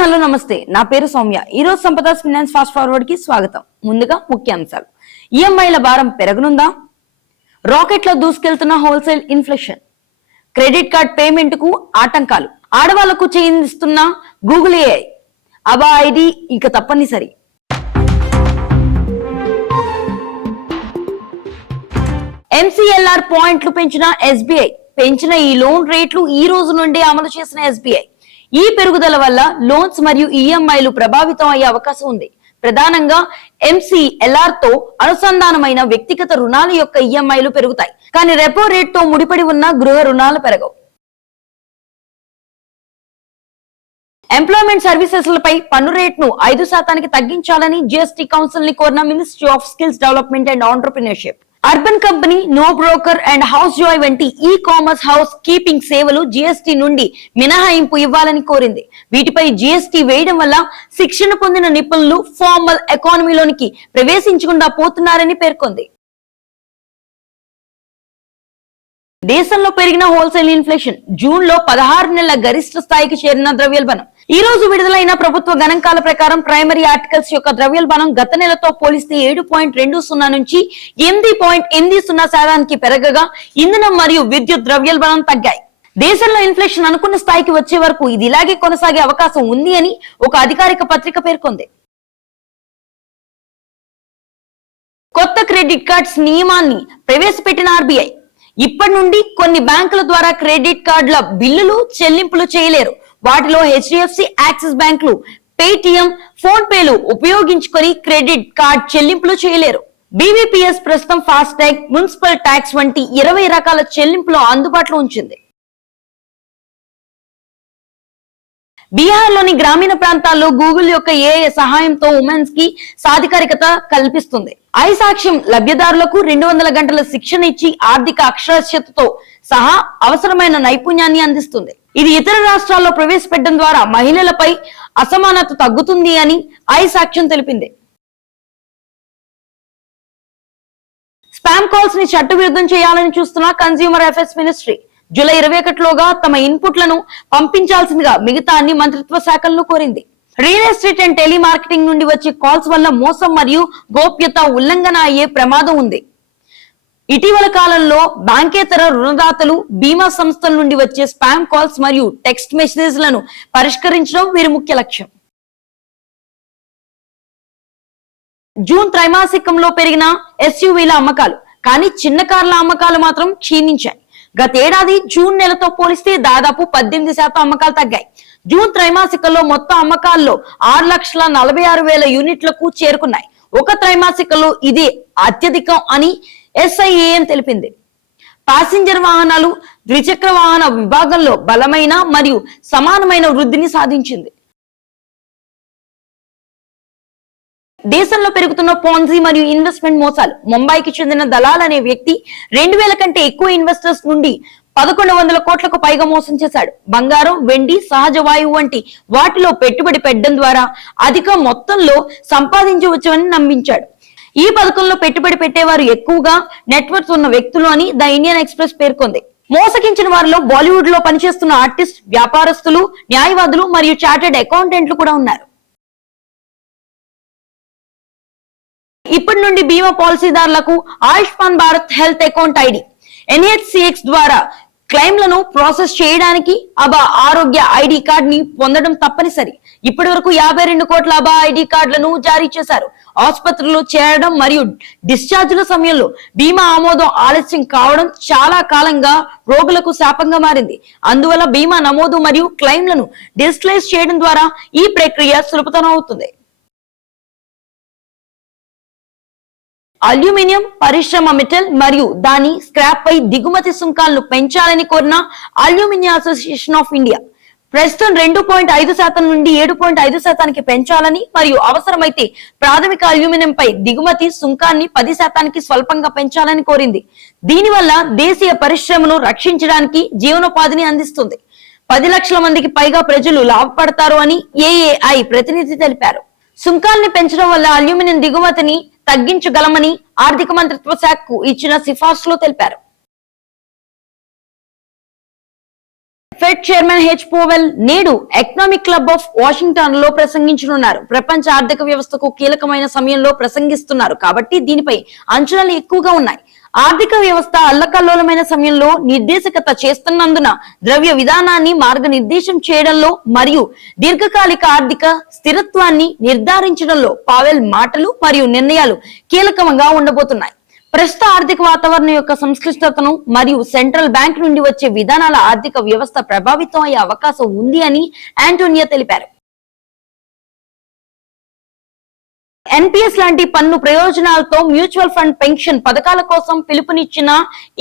Hello నమస్తే. నా పేరు సౌమ్య. ఈ రోజు సంపద ఫినాన్స్ ఫాస్ట్ ఫార్వర్డ్కి స్వాగతం. ముందుగా ముఖ్యాంశాలు. ఈఎంఐల భారం పెరగనుందా? రాకెట్లో దూసుకెళ్తున్న హోల్సేల్ ఇన్ఫ్లేషన్. క్రెడిట్ కార్డ్ పేమెంట్కు ఆటంకాలు. ఆడవాళ్ళకు చేయిస్తున్న గూగుల్ ఏఐ అబా ఐడి ఇక తప్పనిసరి. ఎంసీఎల్ఆర్ పాయింట్లు పెంచిన ఎస్బీఐ పెంచిన ఈ లోన్ రేట్లు ఈ రోజు నుండి అమలు చేసిన ఎస్బీఐ ఈ పెరుగుదల వల్ల లోన్స్ మరియు ఈఎంఐలు ప్రభావితం అయ్యే అవకాశం ఉంది. ప్రధానంగా ఎంసీఎల్ఆర్తో అనుసంధానమైన వ్యక్తిగత రుణాల యొక్క ఈఎంఐలు పెరుగుతాయి. కానీ రెపో రేట్తో ముడిపడి ఉన్న గృహ రుణాలు పెరగవు. ఎంప్లాయ్మెంట్ సర్వీసెస్ లపై పన్ను రేట్ను ఐదు శాతానికి తగ్గించాలని జిఎస్టీ కౌన్సిల్ని కోరిన ministry of skills development and entrepreneurship urban company NoBroker and Housejoy వంటి ఈ కామర్స్ హౌస్ కీపింగ్ సేవలు జీఎస్టీ నుండి మినహాయింపు ఇవ్వాలని కోరింది. వీటిపై జిఎస్టి వేయడం వల్ల శిక్షణ పొందిన నిపుణులు ఫార్మల్ ఎకానమీలోనికి ప్రవేశించకుండా పోతున్నారని పేర్కొంది. దేశంలో పెరిగిన హోల్సేల్ ఇన్ఫ్లేషన్ జూన్లో పదహారు నెలల గరిష్ట స్థాయికి చేరిన ద్రవ్యోల్బణం. ఈ రోజు విడుదలైన ప్రభుత్వ గణాంకాల ప్రకారం ప్రైమరీ ఆర్టికల్స్ యొక్క ద్రవ్యోల్బణం గత నెలతో పోలిస్తే ఏడు పాయింట్ రెండు సున్నా నుంచి ఎనిమిది పాయింట్ ఎనిమిది సున్నా శాతానికి పెరగగా ఇంధనం మరియు విద్యుత్ ద్రవ్యోల్బణం తగ్గాయి. దేశంలో ఇన్ఫ్లేషన్ అనుకున్న స్థాయికి వచ్చే వరకు ఇది ఇలాగే కొనసాగే అవకాశం ఉంది అని ఒక అధికారిక పత్రిక పేర్కొంది. కొత్త క్రెడిట్ కార్డ్స్ నియమాన్ని ప్రవేశపెట్టిన ఆర్బీఐ. ఇప్పటి నుండి కొన్ని బ్యాంకుల ద్వారా క్రెడిట్ కార్డుల బిల్లులు చెల్లింపులు చేయలేరు. వాటిలో హెచ్డిఎఫ్సి యాక్సిస్ బ్యాంకులు పేటిఎం ఫోన్ పేలు ఉపయోగించుకొని క్రెడిట్ కార్డ్ చెల్లింపులు చేయలేరు. బీవీపీఎస్ ప్రస్తుతం ఫాస్టాగ్ మున్సిపల్ ట్యాక్స్ వంటి ఇరవై రకాల చెల్లింపులు అందుబాటులో ఉంచింది. బీహార్లోని గ్రామీణ ప్రాంతాల్లో గూగుల్ యొక్క ఏ సహాయంతో ఉమెన్స్కి సాధికారికత కల్పిస్తుంది. ఐ సాక్ష్యం లబ్ధిదారులకు రెండు వందల గంటల శిక్షణ ఇచ్చి ఆర్థిక అక్షరాస్యతతో సహా అవసరమైన నైపుణ్యాన్ని అందిస్తుంది. ఇది ఇతర రాష్ట్రాల్లో ప్రవేశపెట్టడం ద్వారా మహిళలపై అసమానత తగ్గుతుంది అని ఐ సాక్ష్యం తెలిపింది. స్పామ్ కాల్స్ని చట్టవిరుద్ధం చేయాలని చూస్తున్న కన్స్యూమర్ అఫేర్స్ మినిస్ట్రీ జూలై ఇరవై ఒకటిలోగా తమ ఇన్పుట్లను పంపించాల్సిందిగా మిగతా అన్ని మంత్రిత్వ శాఖలను కోరింది. రియల్ ఎస్టేట్ అండ్ టెలిమార్కెటింగ్ నుండి వచ్చే కాల్స్ వల్ల మోసం మరియు గోప్యత ఉల్లంఘన అయ్యే ప్రమాదం ఉంది. ఇటీవల కాలంలో బ్యాంకేతర రుణదాతలు బీమా సంస్థల నుండి వచ్చే స్పామ్ కాల్స్ మరియు టెక్స్ట్ మెసేజ్లను పరిష్కరించడం వీరి ముఖ్య లక్ష్యం. జూన్ త్రైమాసికంలో పెరిగిన ఎస్యూవీల అమ్మకాలు కానీ చిన్న కార్ల అమ్మకాలు మాత్రం క్షీణించాయి. గతేడాది జూన్ నెలతో పోలిస్తే దాదాపు పద్దెనిమిది శాతం అమ్మకాలు తగ్గాయి. జూన్ త్రైమాసికంలో మొత్తం అమ్మకాల్లో ఆరు లక్షల నలభై ఆరు వేల యూనిట్లకు చేరుకున్నాయి. ఒక త్రైమాసికంలో ఇది అత్యధికం అని ఎస్ఐఏఎం తెలిపింది. ప్యాసింజర్ వాహనాలు ద్విచక్ర వాహన విభాగంలో బలమైన మరియు సమానమైన వృద్ధిని సాధించింది. దేశంలో పెరుగుతున్న పాన్జీ మరియు ఇన్వెస్ట్మెంట్ మోసాలు. ముంబైకి చెందిన దలాల్ అనే వ్యక్తి రెండు వేల కంటే ఎక్కువ ఇన్వెస్టర్స్ నుండి పదకొండు వందల కోట్లకు పైగా మోసం చేశాడు. బంగారం వెండి సహజ వాయువు వంటి వాటిలో పెట్టుబడి పెట్టడం ద్వారా అధిక మొత్తంలో సంపాదించవచ్చని నమ్మించాడు. ఈ పథకంలో పెట్టుబడి పెట్టేవారు ఎక్కువగా నెట్వర్క్స్ ఉన్న వ్యక్తులు అని ద ఇండియన్ ఎక్స్ప్రెస్ పేర్కొంది. మోసగించిన వారిలో బాలీవుడ్లో పనిచేస్తున్న ఆర్టిస్ట్ వ్యాపారస్తులు న్యాయవాదులు మరియు చార్టెడ్ అకౌంటెంట్లు కూడా ఉన్నారు. ఇప్పటి నుండి బీమా పాలసీదారులకు Ayushman Bharat health account ID. NHCX ద్వారా క్లెయిమ్లను ప్రాసెస్ చేయడానికి అబా ఆరోగ్య ఐడి కార్డ్ని పొందడం తప్పనిసరి. ఇప్పటి వరకు యాభై రెండు కోట్ల అబా ఐడి కార్డులను జారీ చేశారు. ఆసుపత్రిలో చేరడం మరియు డిశ్చార్జ్ల సమయంలో బీమా ఆమోదం ఆలస్యం కావడం చాలా కాలంగా రోగులకు శాపంగా మారింది. అందువల్ల బీమా నమోదు మరియు క్లెయిమ్లను డిజిటలైజ్ చేయడం ద్వారా ఈ ప్రక్రియ సులభతరం అవుతుంది. అల్యూమినియం పరిశ్రమ మెటల్ మరియు దాని స్క్రాప్ పై దిగుమతి సుంకాలను పెంచాలని కోరిన అల్యూమినియం అసోసియేషన్ ఆఫ్ ఇండియా. ప్రస్తుతం రెండు పాయింట్ ఐదు శాతం నుండి ఏడు పాయింట్ ఐదు శాతానికి పెంచాలని మరియు అవసరమైతే ప్రాథమిక అల్యూమినియం పై దిగుమతి సుంకాన్ని పది శాతానికి స్వల్పంగా పెంచాలని కోరింది. దీనివల్ల దేశీయ పరిశ్రమను రక్షించడానికి జీవనోపాధిని అందిస్తుంది. పది లక్షల మందికి పైగా ప్రజలు లాభపడతారు అని ఏఏఐ ప్రతినిధి తెలిపారు. సుంకాల్ని పెంచడం వల్ల అల్యూమినియం దిగుమతిని తగ్గించగలమని ఆర్థిక మంత్రిత్వ శాఖకు ఇచ్చిన సిఫార్సులో తెలిపారు. ఫెడ్ చైర్మన్ హెచ్ పోవెల్ నేడు ఎకనామిక్ క్లబ్ ఆఫ్ వాషింగ్టన్లో ప్రసంగించనున్నారు. ప్రపంచ ఆర్థిక వ్యవస్థకు కీలకమైన సమయంలో ప్రసంగిస్తున్నారు. కాబట్టి దీనిపై అంచనాలు ఎక్కువగా ఉన్నాయి. ఆర్థిక వ్యవస్థ అల్లకల్లోలమైన సమయంలో నిర్దేశకత చేస్తున్నందున ద్రవ్య విధానాన్ని మార్గనిర్దేశం చేయడంలో మరియు దీర్ఘకాలిక ఆర్థిక స్థిరత్వాన్ని నిర్ధారించడంలో పావెల్ మాటలు మరియు నిర్ణయాలు కీలకంగా ఉండబోతున్నాయి. ప్రస్తుత ఆర్థిక వాతావరణం యొక్క సంక్లిష్టతను మరియు సెంట్రల్ బ్యాంక్ నుండి వచ్చే విధానాల ఆర్థిక వ్యవస్థ ప్రభావితం అయ్యే అవకాశం ఉంది అని ఆంటోనియా తెలిపారు. ఎన్పిఎస్ లాంటి పన్ను ప్రయోజనాలతో మ్యూచువల్ ఫండ్ పెన్షన్ పథకాల కోసం పిలుపునిచ్చిన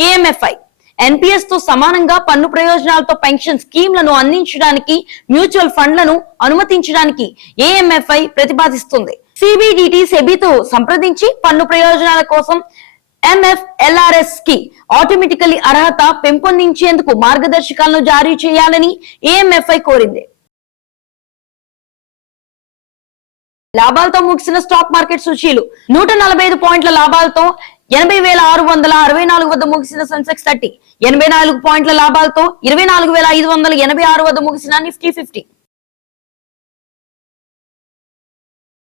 ఏఎంఎఫ్ఐ ఎన్పిఎస్తో సమానంగా పన్ను ప్రయోజనాలతో పెన్షన్ స్కీమ్లను అందించడానికి మ్యూచువల్ ఫండ్లను అనుమతించడానికి ఏఎంఎఫ్ఐ ప్రతిపాదిస్తుంది. సిబిడిటి సెబితో సంప్రదించి పన్ను ప్రయోజనాల కోసం ఎంఎఫ్ఎల్ఆర్ఎస్కి ఆటోమేటికలీ అర్హత పెంపొందించేందుకు మార్గదర్శకాలను జారీ చేయాలని ఏఎంఎఫ్ఐ కోరింది. లాభాలతో ముగిసిన స్టాక్ మార్కెట్ సూచీలు. నూట నలభై ఐదు పాయింట్ల లాభాలతో ఎనభై వేల ఆరు వందల అరవై నాలుగు వద్ద ముగిసిన సెన్సెక్స్ థర్టీ. ఎనభై నాలుగు పాయింట్ల లాభాలతో ఇరవై నాలుగు వేల ఐదు వందల ఎనభై ఆరు వద్ద ముగిసిన నిఫ్టీ ఫిఫ్టీ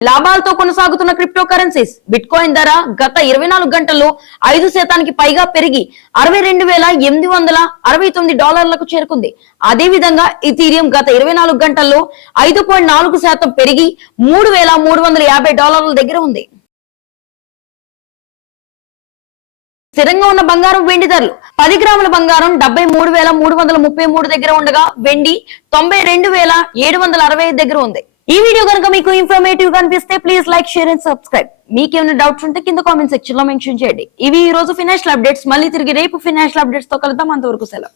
లాభాలతో కొనసాగుతున్న క్రిప్టో కరెన్సీస్ బిట్ కాయిన్ ధర గత ఇరవై నాలుగు గంటల్లో ఐదు శాతానికి పైగా పెరిగి అరవై రెండు వేల ఎనిమిది వందల అరవై తొమ్మిది డాలర్లకు చేరుకుంది. అదే విధంగా ఇథీరియం గత ఇరవై నాలుగు గంటల్లో ఐదు పాయింట్ నాలుగు శాతం పెరిగి మూడు వేల మూడు వందల యాభై డాలర్ల దగ్గర ఉంది. స్థిరంగా ఉన్న బంగారం వెండి ధరలు. పది గ్రాముల బంగారం డెబ్బై మూడు వేల మూడు వందల ముప్పై మూడు దగ్గర ఉండగా వెండి తొంభై రెండు వేల ఏడు వందల అరవై దగ్గర ఉంది. ఈ వీడియో కనుక మీకు ఇన్ఫర్మేటివ్గా అనిపిస్తే please like share and subscribe మీకు ఏమైనా డౌట్స్ ఉంటే కింద కామెంట్ సెక్షన్లో మెన్షన్ చేయండి. ఇవి ఈ రోజు ఫినాన్షియల్ అప్డేట్స్ మళ్ళీ తిరిగి రేపు ఫినాన్షియల్ అప్డేట్స్తో కలుద్దాం. అంతవరకు సెలవు.